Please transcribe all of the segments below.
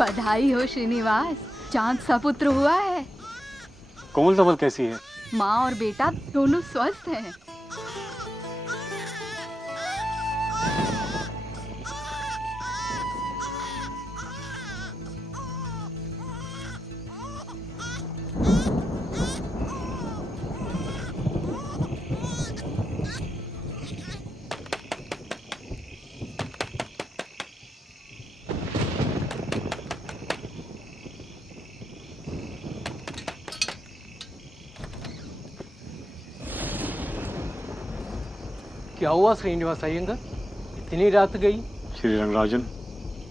बधाई हो श्रीनिवास, चांद सपुत्र हुआ है। कोमल धवल कैसी है? माँ और बेटा दोनों स्वस्थ हैं। क्या हुआ श्रीनिवास अय्यंगार, इतनी रात गई? श्री रंगराजन,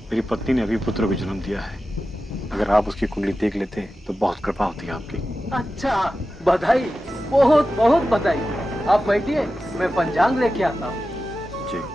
मेरी पत्नी ने अभी पुत्र को जन्म दिया है। अगर आप उसकी कुंडली देख लेते तो बहुत कृपा होती है आपकी। अच्छा, बधाई, बहुत बहुत बधाई। आप बैठिए, मैं पंचांग लेके आता हूँ। जी।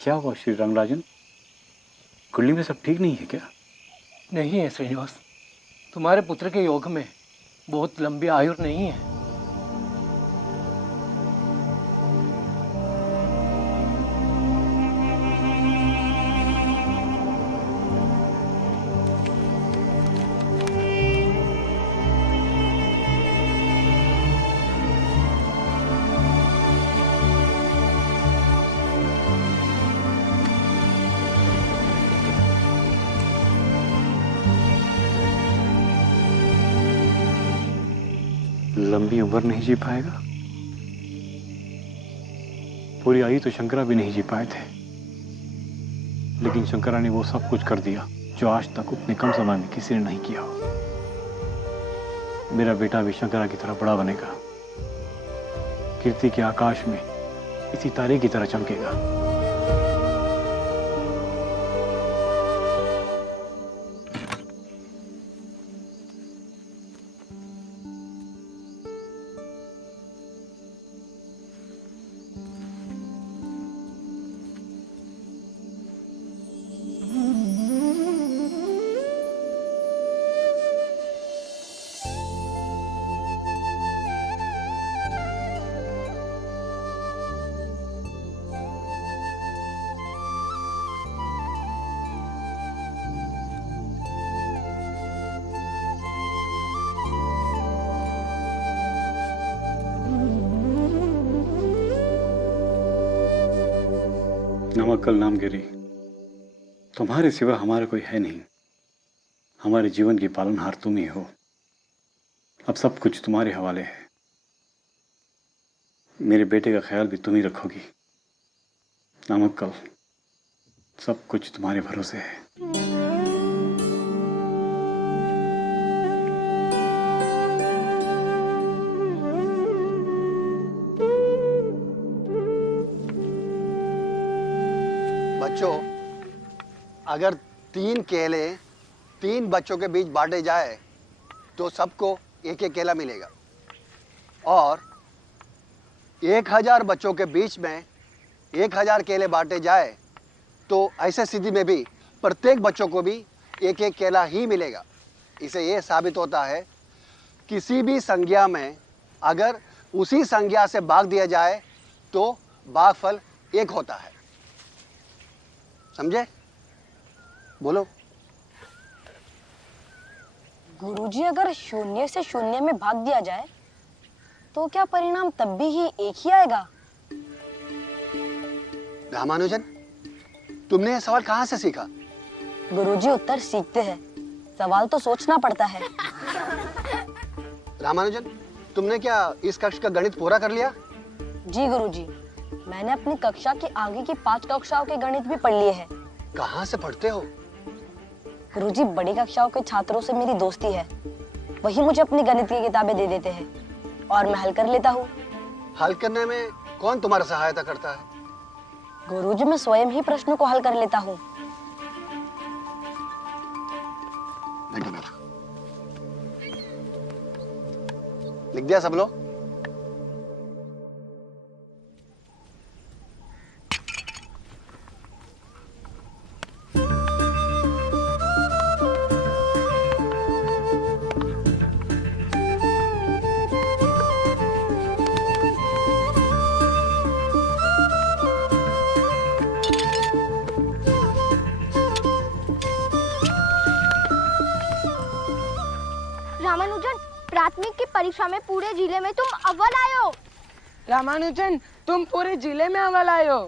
क्या हुआ श्री रंगराजन, कुंडली में सब ठीक नहीं है क्या? नहीं है श्रीनिवास, तुम्हारे पुत्र के योग में बहुत लंबी आयु नहीं है। लंबी उम्र नहीं जी पाएगा? पूरी आयु तो शंकरा भी नहीं जी पाए थे, लेकिन शंकरा ने वो सब कुछ कर दिया जो आज तक उतने कम समय में किसी ने नहीं किया। मेरा बेटा भी शंकरा की तरह बड़ा बनेगा, कीर्ति के आकाश में इसी तारे की तरह चमकेगा। नमक्कल नामगिरी, तुम्हारे सिवा हमारा कोई है नहीं। हमारे जीवन की पालनहार तुम ही हो। अब सब कुछ तुम्हारे हवाले है। मेरे बेटे का ख्याल भी तुम ही रखोगी। नमक्कल, सब कुछ तुम्हारे भरोसे है। बच्चों, अगर 3 केले 3 बच्चों के बीच बांटे जाए तो सबको एक एक केला मिलेगा, और 1000 बच्चों के बीच में 1000 केले बांटे जाए तो ऐसे स्थिति में भी प्रत्येक बच्चों को भी एक एक केला ही मिलेगा। इसे ये साबित होता है किसी भी संज्ञा में अगर उसी संज्ञा से भाग दिया जाए तो भागफल एक होता है। समझे? बोलो। गुरुजी, अगर 0 से 0 में भाग दिया जाए तो क्या परिणाम तब भी एक ही आएगा? रामानुजन, तुमने यह सवाल कहाँ से सीखा? गुरुजी, उत्तर सीखते हैं, सवाल तो सोचना पड़ता है। रामानुजन, तुमने क्या इस कक्षा का गणित पूरा कर लिया? जी गुरुजी, मैंने अपनी कक्षा की आगे की 5 कक्षाओं के गणित भी पढ़ लिए हैं। कहाँ से पढ़ते हो? गुरुजी, बड़ी कक्षाओं के छात्रों से मेरी दोस्ती है, वही मुझे अपनी गणित की किताबें दे देते हैं। और मैं हल कर लेता हूँ। हल करने में कौन तुम्हारा सहायता करता है? गुरुजी, मैं स्वयं ही प्रश्नों को हल कर लेता हूँ। बैठो बैठो। लिख दिया सब लोग? रामानुजन, प्राथमिक की परीक्षा में पूरे जिले में तुम अव्वल आए हो। रामानुजन, तुम पूरे जिले में अव्वल आए हो।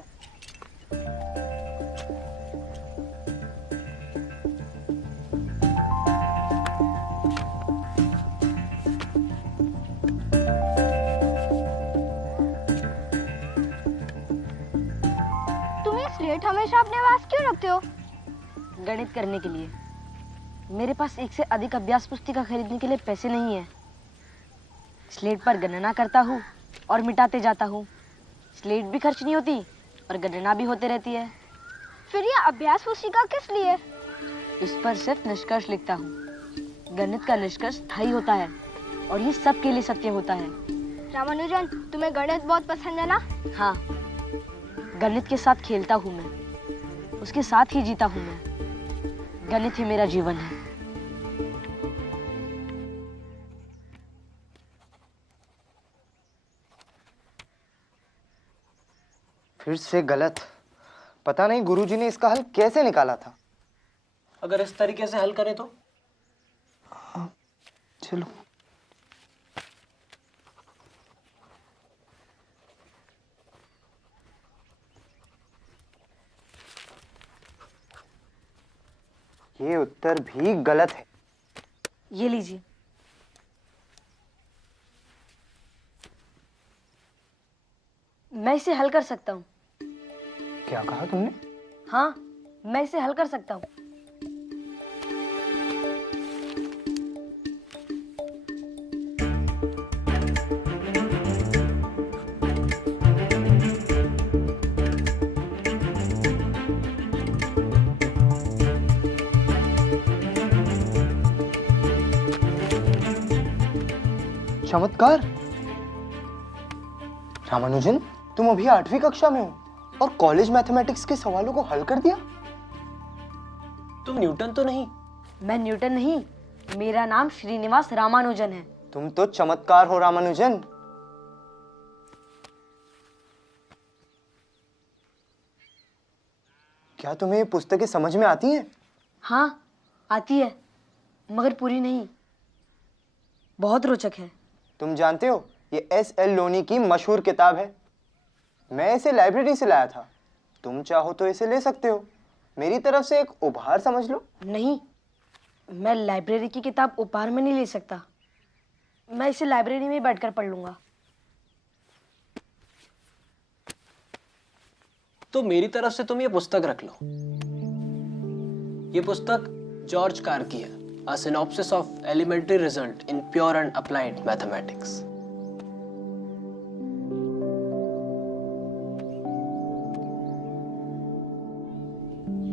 तुम ये स्लेट हमेशा अपने पास क्यों रखते हो? गणित करने के लिए। मेरे पास एक से अधिक अभ्यास पुस्तिका खरीदने के लिए पैसे नहीं है। स्लेट पर गणना करता हूँ और मिटाते जाता हूँ। स्लेट भी खर्च नहीं होती और गणना भी होती रहती है। फिर ये अभ्यास पुस्तिका किस लिए? इस पर सिर्फ निष्कर्ष लिखता हूँ। गणित का निष्कर्ष स्थायी होता है और ये सबके लिए सत्य होता है। रामानुजन, तुम्हें गणित बहुत पसंद है ना? हाँ, गणित के साथ खेलता हूँ मैं, उसके साथ ही जीता हूँ मैं। गणित ही मेरा जीवन है। फिर से गलत। पता नहीं गुरुजी ने इसका हल कैसे निकाला था। अगर इस तरीके से हल करें तो? चलो। ये उत्तर भी गलत है। ये लीजिए। मैं इसे हल कर सकता हूँ। क्या कहा तुमने? हाँ, मैं इसे हल कर सकता हूँ। चमत्कार। रामानुजन, तुम अभी 8वीं कक्षा में हो और कॉलेज मैथमेटिक्स के सवालों को हल कर दिया। तुम न्यूटन तो नहीं? मैं न्यूटन नहीं, मेरा नाम श्रीनिवास रामानुजन है। तुम तो चमत्कार हो रामानुजन। क्या तुम्हें ये पुस्तकें समझ में आती हैं? हाँ, आती है, मगर पूरी नहीं। बहुत रोचक है। तुम जानते हो, ये S.L. लोनी की मशहूर किताब है। मैं इसे लाइब्रेरी से लाया था। तुम चाहो तो इसे ले सकते हो। मेरी तरफ से एक उपहार समझ लो। नहीं, मैं लाइब्रेरी की किताब उपहार में नहीं ले सकता। मैं इसे लाइब्रेरी में बैठकर पढ़ लूंगा। तो मेरी तरफ से तुम ये पुस्तक रख लो। ये पुस्तक जॉर्ज कार की है, A Synopsis of Elementary Result in Pure and Applied Mathematics।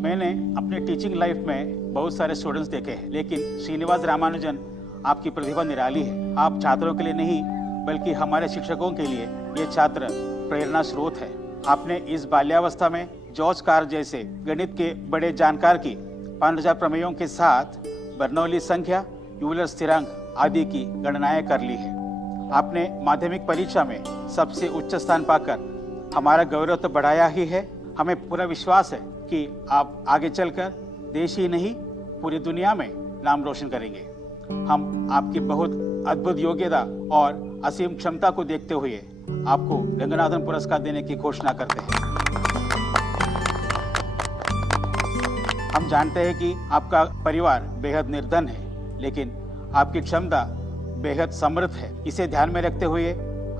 मैंने अपने टीचिंग लाइफ में बहुत सारे स्टूडेंट्स देखे हैं, लेकिन श्रीनिवास रामानुजन आपकी प्रतिभा निराली है। आप छात्रों के लिए नहीं बल्कि हमारे शिक्षकों के लिए ये छात्र प्रेरणा स्रोत है। आपने इस बाल्यावस्था में जॉर्ज कार जैसे गणित के बड़े जानकार की 5000 प्रमेयों के साथ बर्नौली संख्या, यूलर स्थिरांक आदि की गणनाएं कर ली है। आपने माध्यमिक परीक्षा में सबसे उच्च स्थान पाकर हमारा गौरव तो बढ़ाया ही है। हमें पूरा विश्वास है कि आप आगे चलकर देश ही नहीं पूरी दुनिया में नाम रोशन करेंगे। हम आपकी बहुत अद्भुत योग्यता और असीम क्षमता को देखते हुए आपको रंगनाथन पुरस्कार देने की घोषणा करते हैं। हम जानते हैं कि आपका परिवार बेहद निर्धन है, लेकिन आपकी क्षमता बेहद समृद्ध है। इसे ध्यान में रखते हुए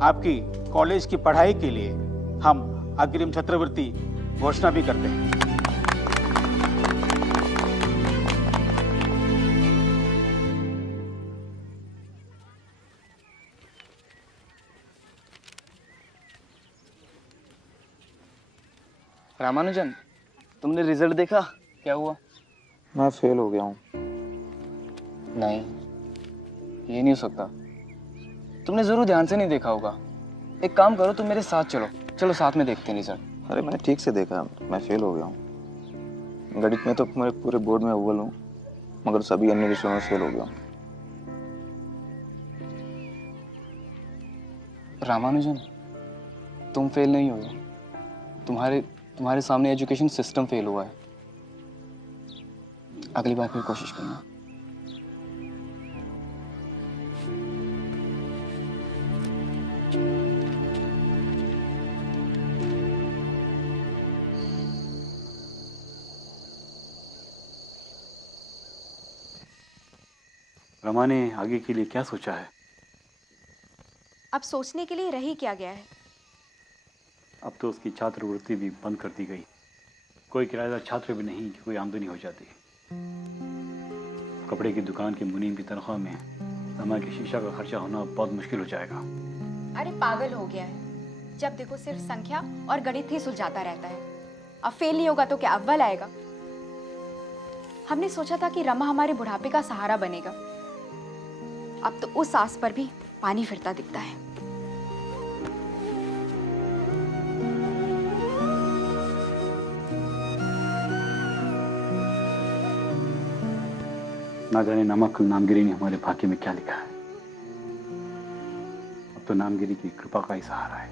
आपकी कॉलेज की पढ़ाई के लिए हम अग्रिम छात्रवृत्ति घोषणा भी करते हैं। रामानुजन, तुमने रिजल्ट देखा? क्या हुआ? मैं फेल हो गया हूँ। नहीं, ये नहीं हो सकता। तुमने जरूर ध्यान से नहीं देखा होगा। एक काम करो, तुम मेरे साथ चलो। चलो साथ में देखते हैं रिजल्ट। अरे मैंने ठीक से देखा, मैं फेल हो गया हूँ। गणित में तो मेरे पूरे बोर्ड में अव्वल हूँ, मगर सभी अन्य विषयों में फेल हो गया हूँ। रामानुजन, तुम फेल नहीं हुए, तुम्हारे सामने एजुकेशन सिस्टम फेल हुआ है। अगली बार फिर कोशिश करना। रमा ने आगे के लिए क्या सोचा है? अब सोचने के लिए रह ही क्या गया है। अब तो उसकी छात्रवृत्ति भी बंद कर दी गई। कोई किराएदार छात्र भी नहीं कि कोई आमदनी हो जाती। कपड़े की दुकान के मुनीम की तनख्वाह में रमा की शिक्षा का खर्चा होना बहुत मुश्किल हो जाएगा। अरे पागल हो गया है, जब देखो सिर्फ संख्या और गणित ही सुलझाता रहता है। अब फेल नहीं होगा तो क्या अव्वल आएगा? हमने सोचा था कि रमा हमारे बुढ़ापे का सहारा बनेगा। अब तो उस आस पर भी पानी फिरता दिखता है। ना जाने नमक नामगिरी ने हमारे भाग्य में क्या लिखा है। अब तो नामगिरी की कृपा का ही सहारा है।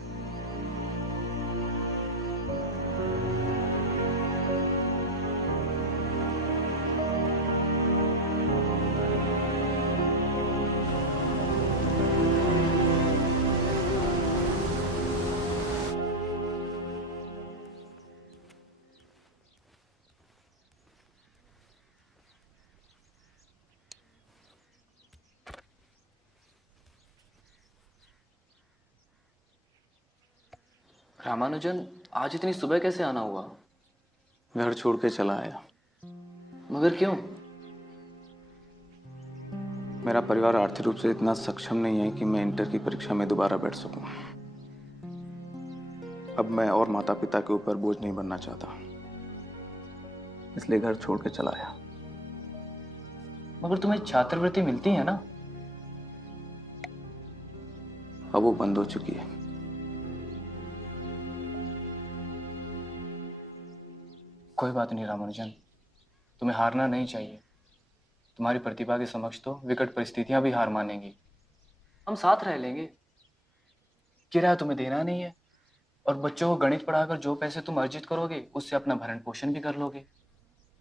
रामानुजन, आज इतनी सुबह कैसे आना हुआ? घर छोड़ के चला आया। मगर क्यों? मेरा परिवार आर्थिक रूप से इतना सक्षम नहीं है कि मैं इंटर की परीक्षा में दोबारा बैठ सकूं। अब मैं और माता पिता के ऊपर बोझ नहीं बनना चाहता, इसलिए घर छोड़ के चला आया। मगर तुम्हें छात्रवृत्ति मिलती है ना? अब वो बंद हो चुकी है। कोई बात नहीं रामानुजन, तुम्हें हारना नहीं चाहिए। तुम्हारी प्रतिभा के समक्ष तो विकट परिस्थितियां भी हार मानेंगी। हम साथ रह लेंगे। किराया तुम्हें देना नहीं है, और बच्चों को गणित पढ़ाकर जो पैसे तुम अर्जित करोगे उससे अपना भरण पोषण भी कर लोगे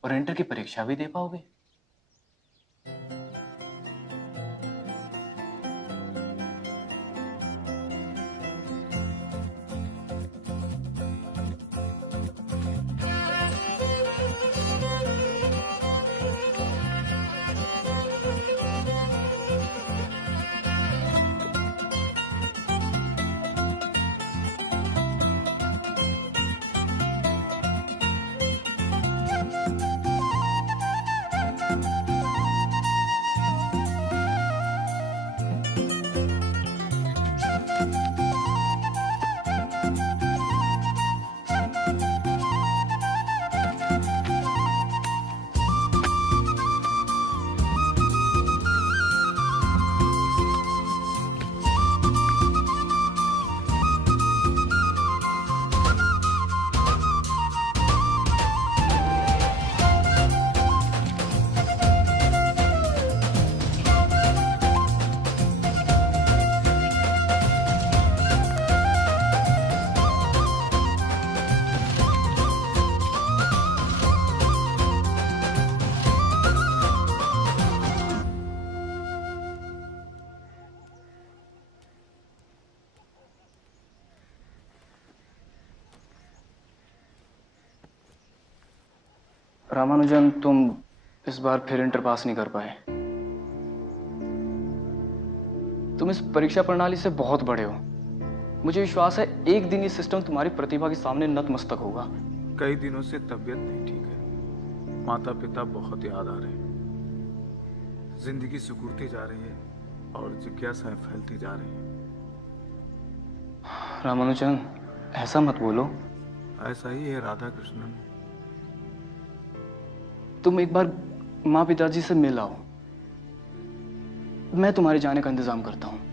और इंटर की परीक्षा भी दे पाओगे। रामानुजन, तुम इस बार फिर इंटर पास नहीं कर पाए। तुम इस परीक्षा प्रणाली से बहुत बड़े हो। मुझे विश्वास है एक दिन ये सिस्टम तुम्हारी प्रतिभा के सामने नतमस्तक होगा। कई दिनों से तबीयत नहीं ठीक है। माता पिता बहुत याद आ रहे हैं। जिंदगी सिकुड़ती जा रही है और जिज्ञासाएं फैलती जा रही हैं। रामानुजन, ऐसा मत बोलो। ऐसा ही है राधा कृष्णन। तुम एक बार माँ पिताजी से मिल आओ, मैं तुम्हारे जाने का इंतजाम करता हूँ।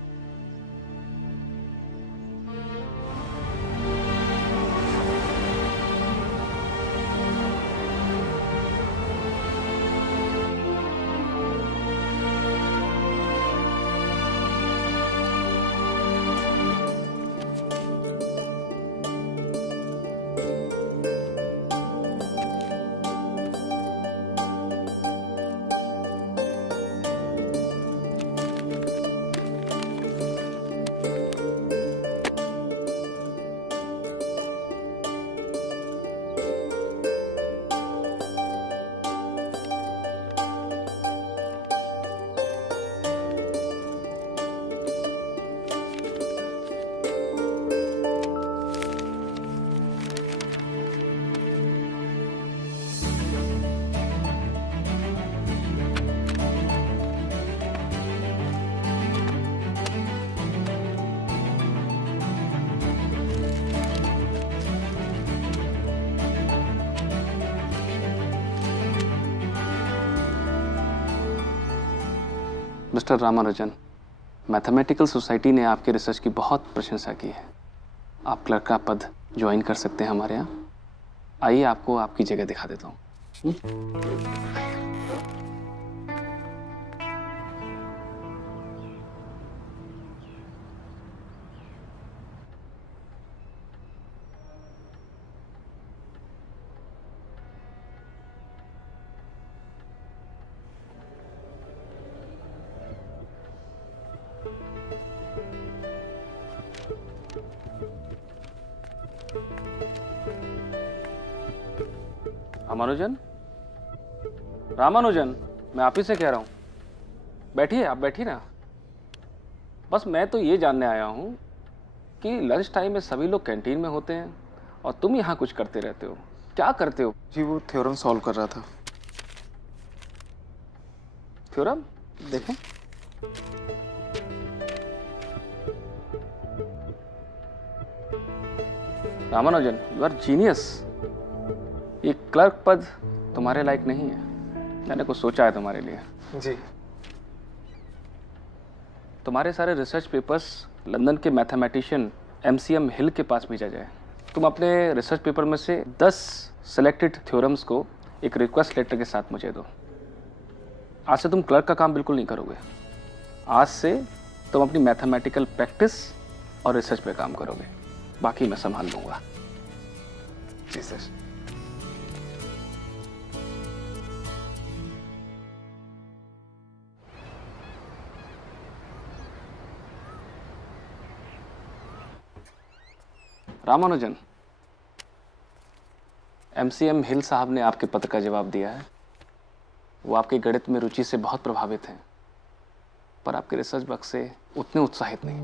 मिस्टर रामानुजन, मैथमेटिकल सोसाइटी ने आपके रिसर्च की बहुत प्रशंसा की है। आप क्लर्क का पद ज्वाइन कर सकते हैं हमारे यहाँ। आइए आपको आपकी जगह दिखा देता हूँ। रामानुजन, रामानुजन, मैं आप ही से कह रहा हूँ, बैठिए, आप बैठिए ना। बस मैं तो ये जानने आया हूँ कि लंच टाइम में सभी लोग कैंटीन में होते हैं और तुम यहाँ कुछ करते रहते हो। क्या करते हो? जी वो थ्योरम सॉल्व कर रहा था। थ्योरम देखें। Ramanujan, you are genius. ये क्लर्क पद तुम्हारे लायक नहीं है। मैंने कुछ सोचा है तुम्हारे लिए। जी। तुम्हारे सारे रिसर्च पेपर्स लंदन के मैथमेटिशियन MCM हिल के पास भेजा जाए। तुम अपने रिसर्च पेपर में से 10 सेलेक्टेड थ्योरम्स को एक रिक्वेस्ट लेटर के साथ मुझे दो। आज से तुम क्लर्क का काम बिल्कुल नहीं करोगे। आज से तुम अपनी मैथमेटिकल प्रैक्टिस और रिसर्च पे काम करोगे। बाकी मैं संभाल लूंगा। जी सर। रामानुजन, MCM हिल साहब ने आपके पत्र का जवाब दिया है। वो आपके गणित में रुचि से बहुत प्रभावित हैं, पर आपके रिसर्च वर्क से उतने उत्साहित नहीं।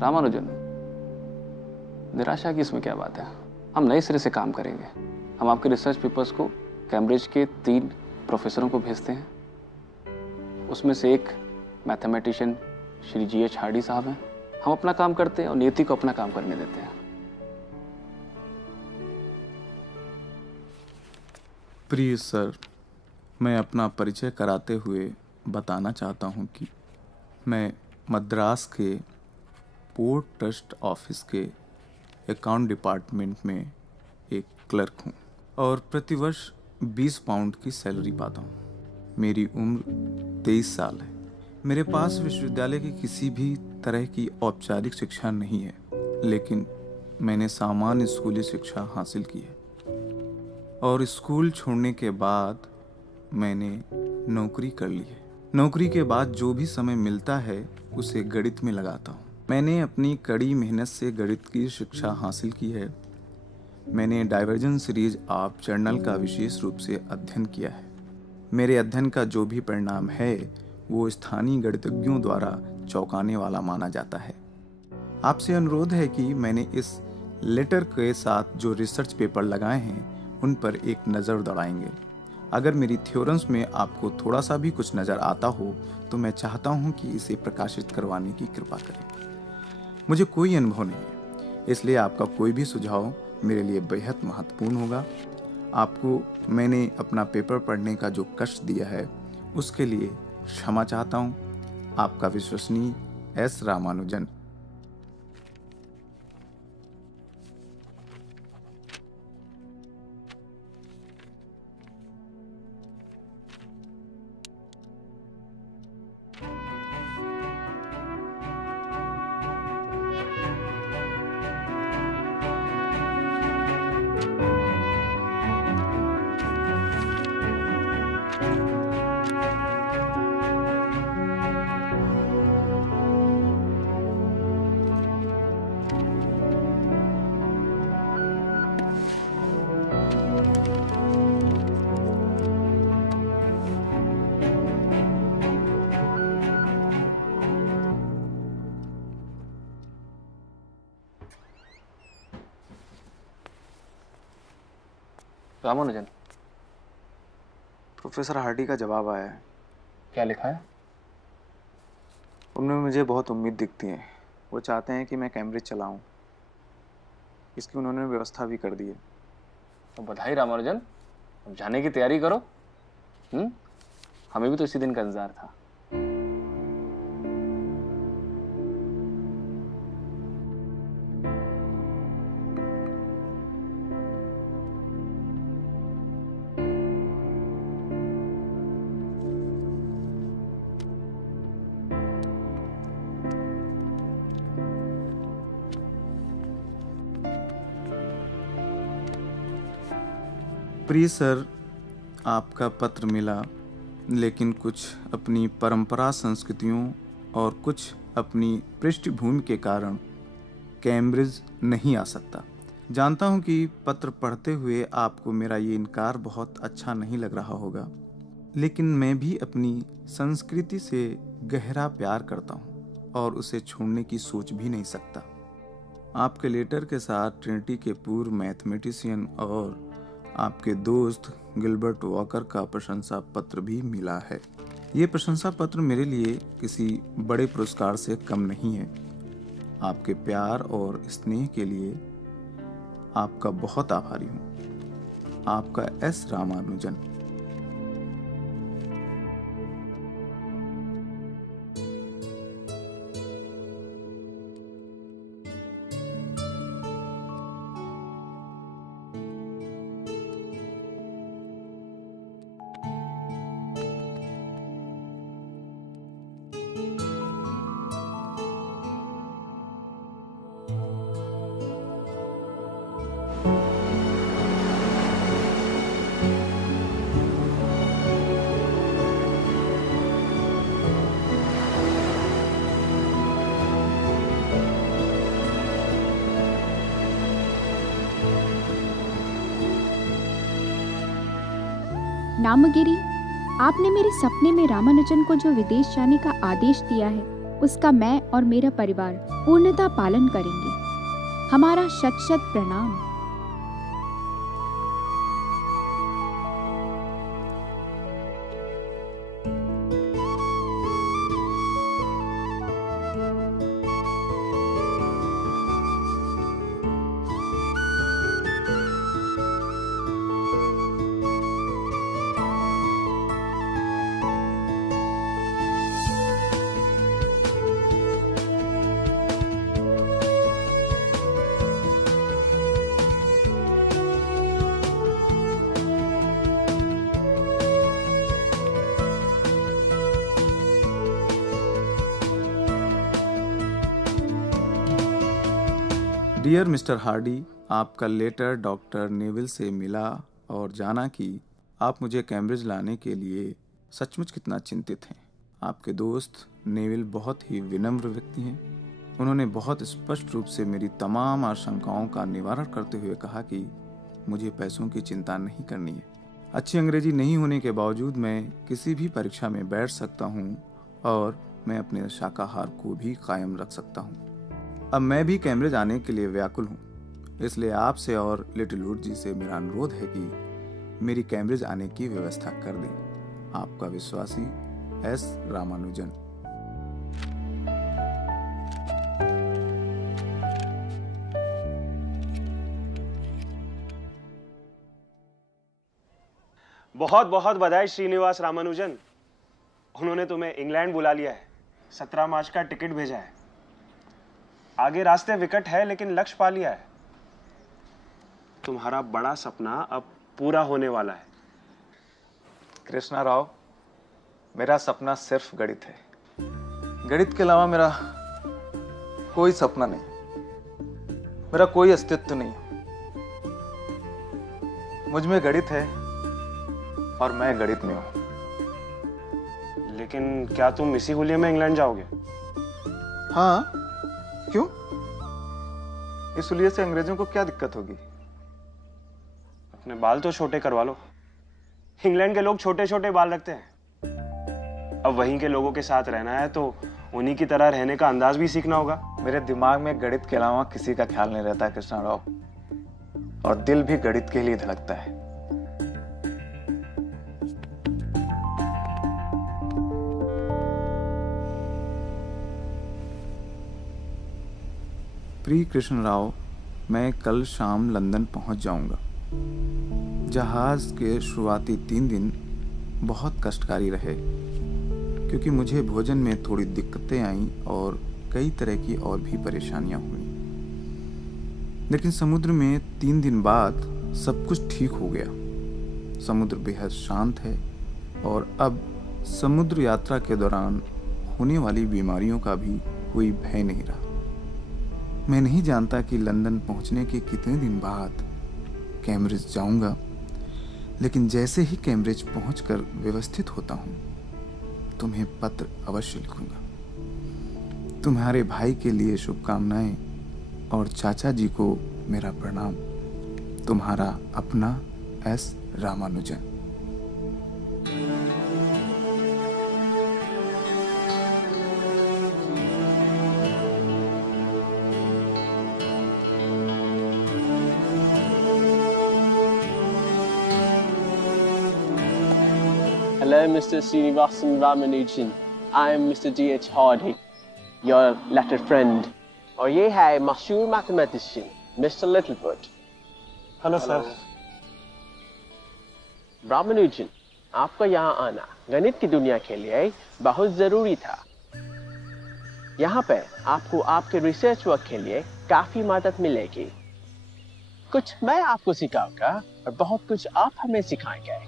रामानुजन, निराशा की इसमें क्या बात है? हम नए सिरे से काम करेंगे। हम आपके रिसर्च पेपर्स को कैम्ब्रिज के 3 प्रोफेसरों को भेजते हैं। उसमें से एक मैथमेटिशियन श्री GH हार्डी साहब हैं। हम अपना काम करते हैं और नियति को अपना काम करने देते हैं। प्रिय सर, मैं अपना परिचय कराते हुए बताना चाहता हूं कि मैं मद्रास के पोर्ट ट्रस्ट ऑफिस के अकाउंट डिपार्टमेंट में एक क्लर्क हूं और प्रतिवर्ष 20 पाउंड की सैलरी पाता हूं। मेरी उम्र 23 साल है। मेरे पास विश्वविद्यालय की किसी भी तरह की औपचारिक शिक्षा नहीं है, लेकिन मैंने सामान्य स्कूली शिक्षा हासिल की है और स्कूल छोड़ने के बाद मैंने नौकरी कर ली है। नौकरी के बाद जो भी समय मिलता है उसे गणित में लगाता हूँ। मैंने अपनी कड़ी मेहनत से गणित की शिक्षा हासिल की है। मैंने डाइवर्जेंस सीरीज ऑफ जर्नल का विशेष रूप से अध्ययन किया है। मेरे अध्ययन का जो भी परिणाम है वो स्थानीय गणितज्ञों द्वारा चौंकाने वाला माना जाता है। आपसे अनुरोध है कि मैंने इस लेटर के साथ जो रिसर्च पेपर लगाए हैं उन पर एक नज़र दौड़ाएंगे। अगर मेरी थ्योरम्स में आपको थोड़ा सा भी कुछ नज़र आता हो तो मैं चाहता हूँ कि इसे प्रकाशित करवाने की कृपा करें। मुझे कोई अनुभव नहीं है, इसलिए आपका कोई भी सुझाव मेरे लिए बेहद महत्वपूर्ण होगा। आपको मैंने अपना पेपर पढ़ने का जो कष्ट दिया है उसके लिए क्षमा चाहता हूँ। आपका विश्वसनीय S Ramanujan. Ramanujan, professor Hardy का जवाब आया है। क्या लिखा है? उनमें मुझे बहुत उम्मीद दिखती है। वो चाहते हैं कि मैं कैम्ब्रिज चलाऊं। इसकी उन्होंने व्यवस्था भी कर दी है। तो बधाई रामानुजन, अब जाने की तैयारी करो। हमें भी तो इसी दिन का इंतजार था। प्रिय सर, आपका पत्र मिला, लेकिन कुछ अपनी परंपरा संस्कृतियों और कुछ अपनी पृष्ठभूमि के कारण कैम्ब्रिज नहीं आ सकता। जानता हूं कि पत्र पढ़ते हुए आपको मेरा ये इनकार बहुत अच्छा नहीं लग रहा होगा, लेकिन मैं भी अपनी संस्कृति से गहरा प्यार करता हूं और उसे छोड़ने की सोच भी नहीं सकता। आपके लेटर के साथ ट्रिनिटी के पूर्व मैथमेटिशियन और आपके दोस्त गिलबर्ट वॉकर का प्रशंसा पत्र भी मिला है। ये प्रशंसा पत्र मेरे लिए किसी बड़े पुरस्कार से कम नहीं है। आपके प्यार और स्नेह के लिए आपका बहुत आभारी हूँ। आपका एस रामानुजन। नामगिरी, आपने मेरे सपने में रामानुजन को जो विदेश जाने का आदेश दिया है उसका मैं और मेरा परिवार पूर्णतः पालन करेंगे। हमारा शत शत प्रणाम। डियर मिस्टर हार्डी, आपका लेटर डॉक्टर नेविल से मिला और जाना कि आप मुझे कैम्ब्रिज लाने के लिए सचमुच कितना चिंतित हैं। आपके दोस्त नेविल बहुत ही विनम्र व्यक्ति हैं। उन्होंने बहुत स्पष्ट रूप से मेरी तमाम आशंकाओं का निवारण करते हुए कहा कि मुझे पैसों की चिंता नहीं करनी है। अच्छी अंग्रेजी नहीं होने के बावजूद मैं किसी भी परीक्षा में बैठ सकता हूँ और मैं अपने शाकाहार को भी कायम रख सकता हूँ। अब मैं भी कैम्ब्रिज आने के लिए व्याकुल हूँ, इसलिए आपसे और लिटिल वुड जी से मेरा अनुरोध है कि मेरी कैम्ब्रिज आने की व्यवस्था कर दें। आपका विश्वासी एस रामानुजन। बहुत बहुत बधाई श्रीनिवास रामानुजन। उन्होंने तुम्हें इंग्लैंड बुला लिया है। 17 मार्च का टिकट भेजा है। आगे रास्ते विकट है लेकिन लक्ष्य पा लिया है। तुम्हारा बड़ा सपना अब पूरा होने वाला है। कृष्णा राव, मेरा सपना सिर्फ गणित है। गणित के अलावा मेरा कोई सपना नहीं, मेरा कोई अस्तित्व नहीं। मुझ में गणित है और मैं गणित में हूं। लेकिन क्या तुम इसी हुलिये में इंग्लैंड जाओगे? हाँ, क्यों? इस हुलिये से अंग्रेजों को क्या दिक्कत होगी? अपने बाल तो छोटे करवा लो। इंग्लैंड के लोग छोटे छोटे बाल रखते हैं। अब वहीं के लोगों के साथ रहना है तो उन्हीं की तरह रहने का अंदाज भी सीखना होगा। मेरे दिमाग में गणित के अलावा किसी का ख्याल नहीं रहता कृष्णा राव, और दिल भी गणित के लिए धड़कता है। प्रिय कृष्ण राव, मैं कल शाम लंदन पहुंच जाऊंगा। जहाज के शुरुआती 3 दिन बहुत कष्टकारी रहे क्योंकि मुझे भोजन में थोड़ी दिक्कतें आईं और कई तरह की और भी परेशानियां हुई। लेकिन समुद्र में 3 दिन बाद सब कुछ ठीक हो गया। समुद्र बेहद शांत है और अब समुद्र यात्रा के दौरान होने वाली बीमारियों का भी कोई भय नहीं रहा। मैं नहीं जानता कि लंदन पहुंचने के कितने दिन बाद कैम्ब्रिज जाऊंगा, लेकिन जैसे ही कैम्ब्रिज पहुंचकर व्यवस्थित होता हूं, तुम्हें पत्र अवश्य लिखूंगा। तुम्हारे भाई के लिए शुभकामनाएं और चाचा जी को मेरा प्रणाम। तुम्हारा अपना S Ramanujan. Hello, Mr. Srinivasan Ramanujan. I am Mr. D.H. Hardy, your letter friend. और ये है मशहूर mathematician mister Littlewood. Hello sir. Ramanujan, आपका यहाँ आना गणित की दुनिया के लिए बहुत जरूरी था। यहाँ पे आपको आपके रिसर्च वर्क के लिए काफी मदद मिलेगी। कुछ मैं आपको सिखाऊंगा और बहुत कुछ आप हमें सिखाएंगे।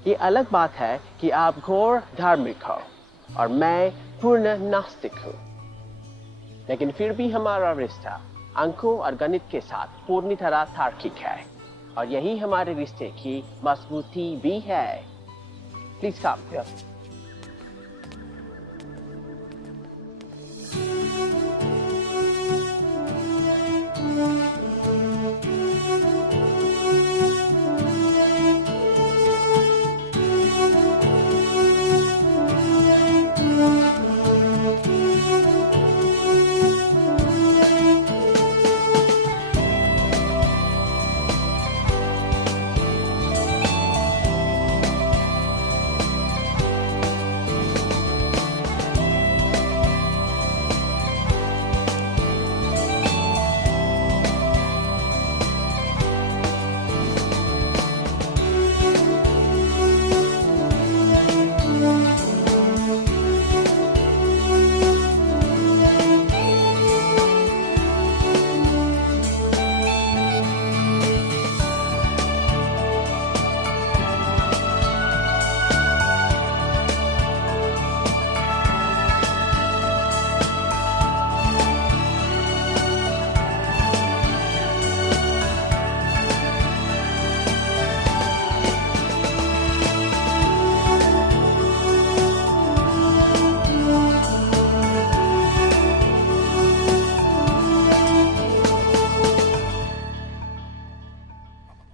ये अलग बात है कि आप घोर धार्मिक हो और मैं पूर्ण नास्तिक हूँ, लेकिन फिर भी हमारा रिश्ता अंकों और गणित के साथ पूरी तरह तार्किक है और यही हमारे रिश्ते की मजबूती भी है। Please come.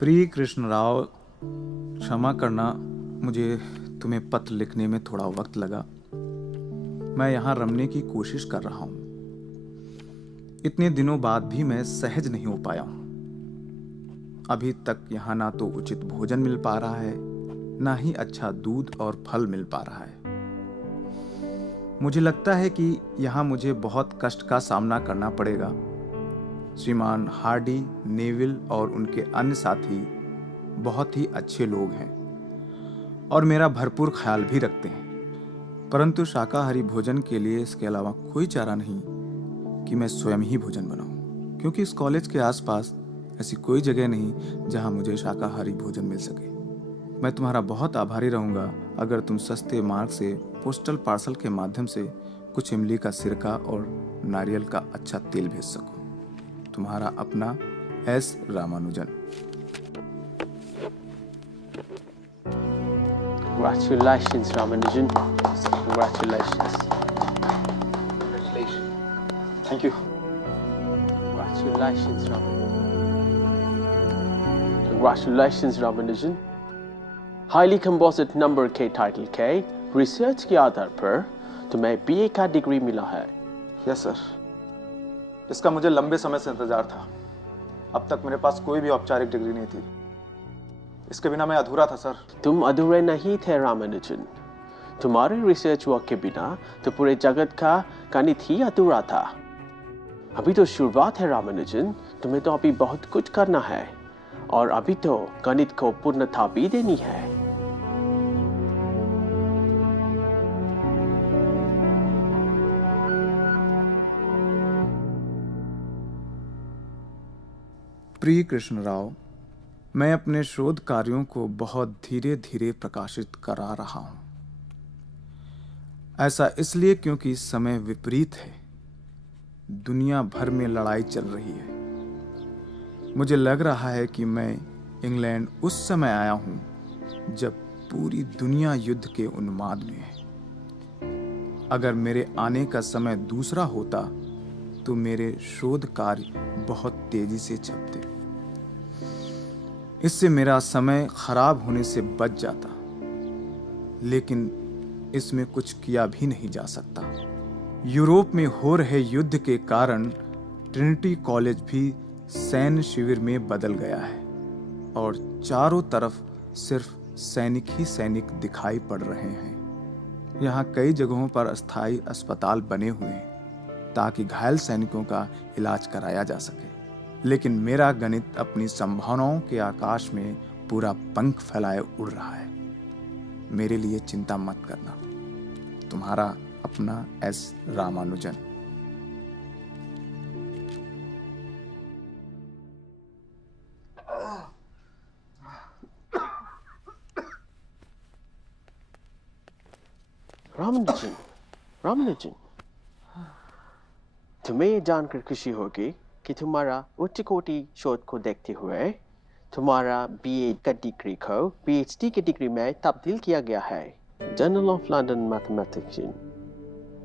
प्रिय कृष्ण राव, क्षमा करना, मुझे तुम्हें पत्र लिखने में थोड़ा वक्त लगा। मैं यहाँ रमने की कोशिश कर रहा हूँ। इतने दिनों बाद भी मैं सहज नहीं हो पाया हूँ। अभी तक यहाँ ना तो उचित भोजन मिल पा रहा है, ना ही अच्छा दूध और फल मिल पा रहा है। मुझे लगता है कि यहाँ मुझे बहुत कष्ट का सामना करना पड़ेगा। श्रीमान हार्डी, नेविल और उनके अन्य साथी बहुत ही अच्छे लोग हैं और मेरा भरपूर ख्याल भी रखते हैं, परंतु शाकाहारी भोजन के लिए इसके अलावा कोई चारा नहीं कि मैं स्वयं ही भोजन बनाऊं, क्योंकि इस कॉलेज के आसपास ऐसी कोई जगह नहीं जहां मुझे शाकाहारी भोजन मिल सके। मैं तुम्हारा बहुत आभारी रहूंगा अगर तुम सस्ते मार्ग से पोस्टल पार्सल के माध्यम से कुछ इमली का सिरका और नारियल का अच्छा तेल भेज सको। तुम्हारा अपना S Ramanujan. Congratulations, Ramanujan. Congratulations. Thank you. Congratulations, Congratulations, Ramanujan. Highly composite number के टाइटल के रिसर्च के आधार पर तुम्हें बीए का डिग्री मिला है। यस सर, इसका मुझे लंबे समय से इंतजार था। अब तक मेरे पास कोई भी औपचारिक डिग्री नहीं थी। इसके बिना मैं अधूरा था सर। तुम अधूरे नहीं थे रामानुजन। तुम्हारे रिसर्च वर्क के बिना तो पूरे जगत का गणित ही अधूरा था। अभी तो शुरुआत है रामानुजन, तुम्हें तो अभी बहुत कुछ करना है और अभी तो गणित को पूर्णता भी देनी है। प्रिय कृष्ण राव, मैं अपने शोध कार्यों को बहुत धीरे धीरे प्रकाशित करा रहा हूं। ऐसा इसलिए क्योंकि समय विपरीत है। दुनिया भर में लड़ाई चल रही है। मुझे लग रहा है कि मैं इंग्लैंड उस समय आया हूं जब पूरी दुनिया युद्ध के उन्माद में है। अगर मेरे आने का समय दूसरा होता तो मेरे शोध कार्य बहुत तेजी से छपते। इससे मेरा समय खराब होने से बच जाता, लेकिन इसमें कुछ किया भी नहीं जा सकता। यूरोप में हो रहे युद्ध के कारण ट्रिनिटी कॉलेज भी सैन्य शिविर में बदल गया है और चारों तरफ सिर्फ सैनिक ही सैनिक दिखाई पड़ रहे हैं। यहाँ कई जगहों पर अस्थायी अस्पताल बने हुए हैं ताकि घायल सैनिकों का इलाज कराया जा सके, लेकिन मेरा गणित अपनी संभावनाओं के आकाश में पूरा पंख फैलाए उड़ रहा है। मेरे लिए चिंता मत करना। तुम्हारा अपना एस रामानुजन। रामानुजन, तुम्हें ये जानकर खुशी होगी कि तुम्हारा उच्च कोटि शोध को देखते हुए तुम्हारा बीए का डिग्री को पीएचडी की डिग्री में तब्दील किया गया है। जर्नल ऑफ लंदन मैथमेटिक्स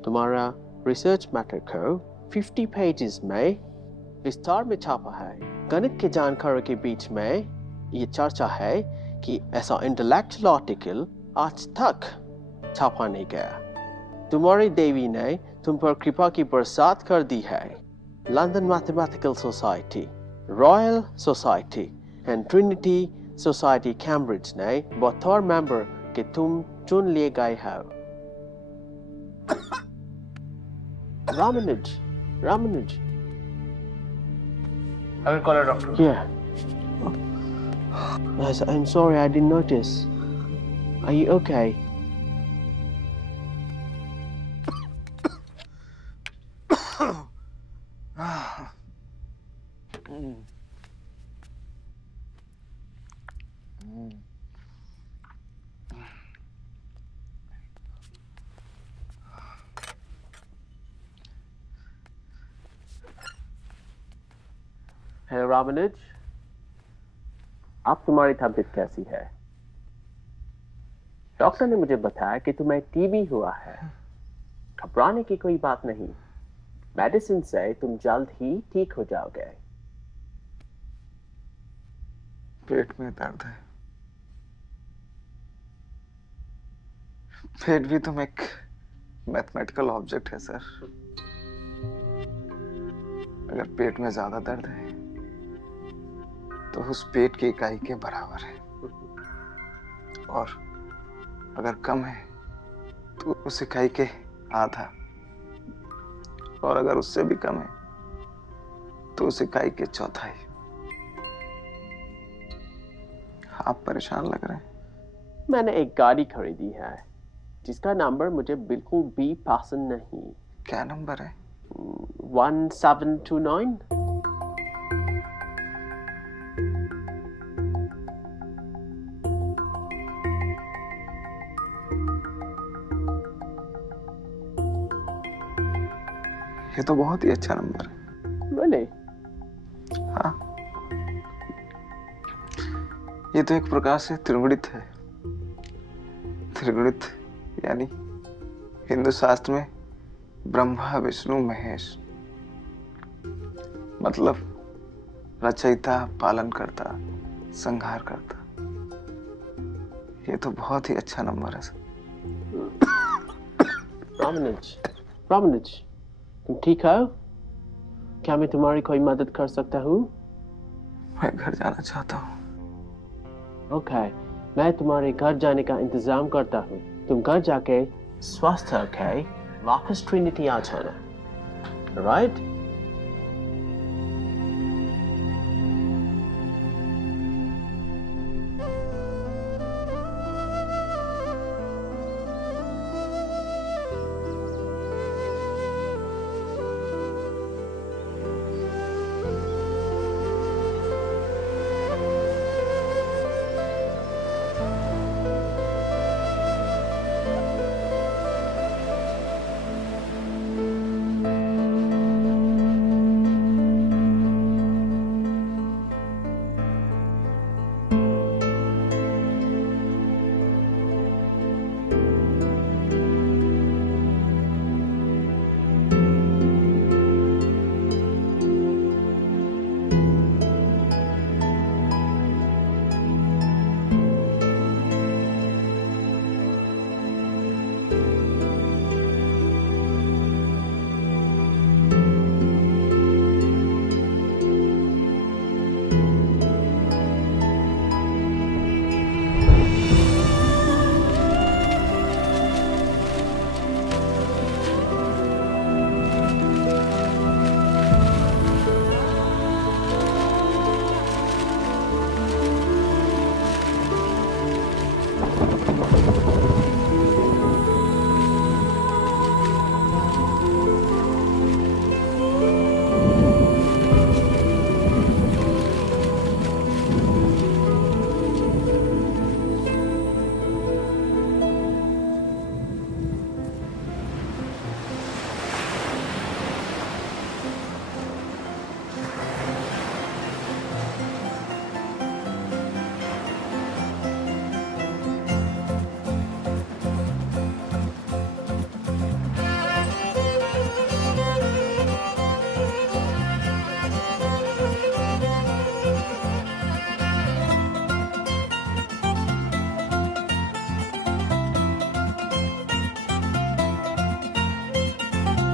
तुम्हारा रिसर्च मैटर को 50 पेजेस में विस्तार में छापा है। गणित के जानकारों के बीच में ये चर्चा है कि ऐसा इंटेलेक्चुअल आर्टिकल आज तक छापा नहीं गया। तुम्हारी देवी ने तुम पर कृपा की बरसात कर दी है। London mathematical society, royal society and Trinity society Cambridge ने बतौर मेंबर के तुम चुन लिए गए हो। Ramanuj. I will call a doctor. Yeah. Yes, I'm sorry, I didn't notice. Are you okay? Hello Ramanuj, अब तुम्हारी तबीयत कैसी है? डॉक्टर ने मुझे बताया कि तुम्हें टीबी हुआ है। घबराने की कोई बात नहीं, मेडिसिन से तुम जल्द ही ठीक हो जाओगे। पेट में दर्द है। पेट भी तुम एक मैथमेटिकल ऑब्जेक्ट है सर। अगर पेट में ज्यादा दर्द है तो उस पेट की इकाई के बराबर है, और अगर कम है तो उस इकाई के आधा, और अगर उससे भी कम है तो उस इकाई के चौथाई। आप परेशान लग रहे हैं। मैंने एक गाड़ी खरीदी है जिसका नंबर मुझे बिल्कुल भी पसंद नहीं। क्या नंबर है? 1729। ये तो बहुत ही अच्छा नंबर है। Really? हाँ, ये तो एक प्रकार से त्रिगुणित है। त्रिगुणित यानी हिंदू शास्त्र में ब्रह्मा विष्णु महेश, मतलब रचयिता, पालन करता, संहार करता। ये तो बहुत ही अच्छा नंबर है। रामानुज, तुम ठीक हो? क्या मैं तुम्हारी कोई मदद कर सकता हूँ? मैं घर जाना चाहता हूँ। ओके, मैं तुम्हारे घर जाने का इंतजाम करता हूँ। तुम घर जाके स्वस्थ होके वापस ट्रिनिटी आ जाना, राइट?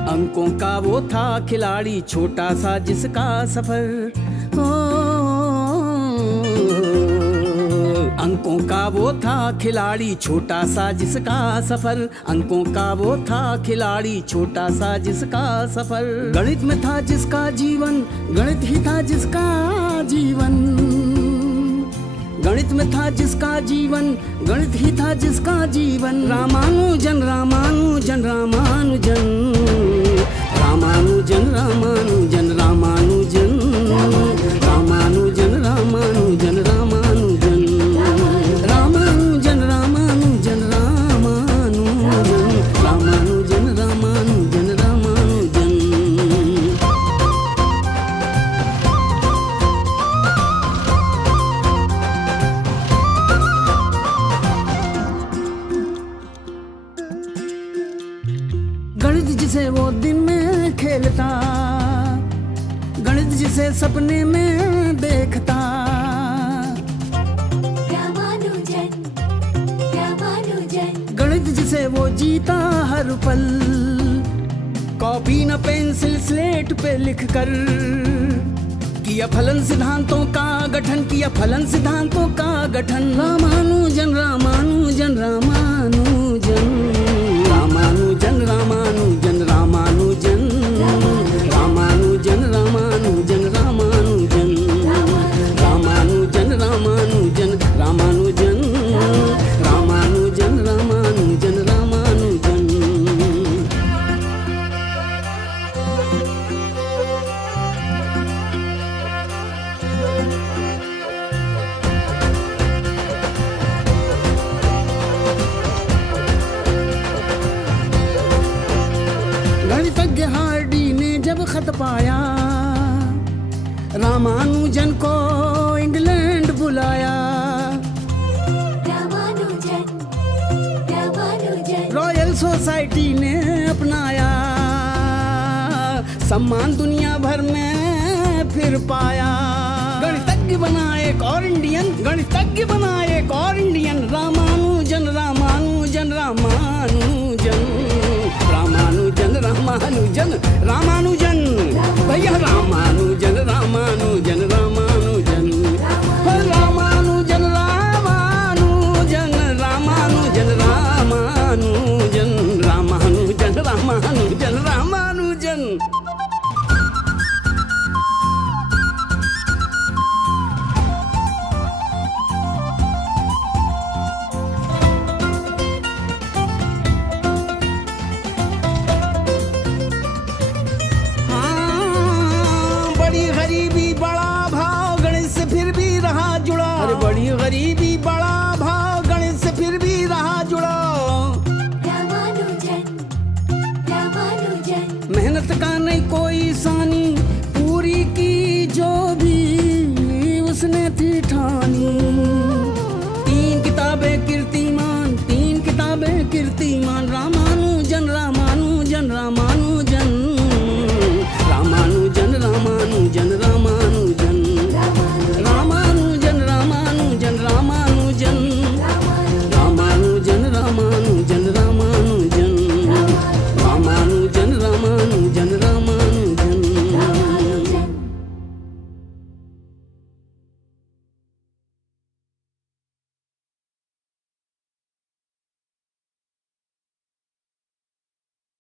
अंकों का वो था खिलाड़ी छोटा सा जिसका सफर, अंकों का वो था खिलाड़ी छोटा सा जिसका सफर, अंकों का वो था खिलाड़ी छोटा सा जिसका सफर। गणित में था जिसका जीवन, गणित ही था जिसका जीवन, गणित में था जिसका जीवन, गणित ही था जिसका जीवन। रामानुजन रामानुजन रामानुजन रामानुजन रामानुजन रामानुजन रामानुजन रामानुजन रामानुजन रामानुजन रामानुजन रामानुजन रामानुजन रामानुजन रामानुजन। गणित जिसे वो दिन में खेलता, गणित जिसे सपने में देखता, रामानुजन रामानुजन। गणित जिसे वो जीता हर पल, कॉपी न पेंसिल स्लेट पे लिख कर किया फलन सिद्धांतों का गठन, किया फलन सिद्धांतों का गठन। रामानुजन रामानुजन रामानुजन रामानुजन रामानुजन रामानुजन रामानुजन रामानुजन रामानुजन रामानुजन रामानुजन रामानुजन रामानुजन रामानुजन रामानुजन। गणितज्ञ हार्डी ने जब खत पाया, रामानुजन को इंग्लैंड बुलाया। रॉयल सोसाइटी ने अपनाया, सम्मान दुनिया भर में फिर पाया। गणितज्ञ बना एक और इंडियन, गणितज्ञ बना एक और इंडियन। रामानुजन रामानुजन रामानुजन रामानुजन रामानुजन रामानुजन भैया रामानुजन रामानुजन रामानुजन रामानुजन रामानुजन रामानुजन रामानुजन रामानुजन रामानुजन रामानुजन। बड़ी गरीबी बड़ा भाव गणित से फिर भी रहा जुड़ा। अरे बड़ी गरीबी बड़ा भाव गणित से फिर भी रहा जुड़ा। मेहनत का नहीं कोई सानी, पूरी की जो भी उसने थी ठानी।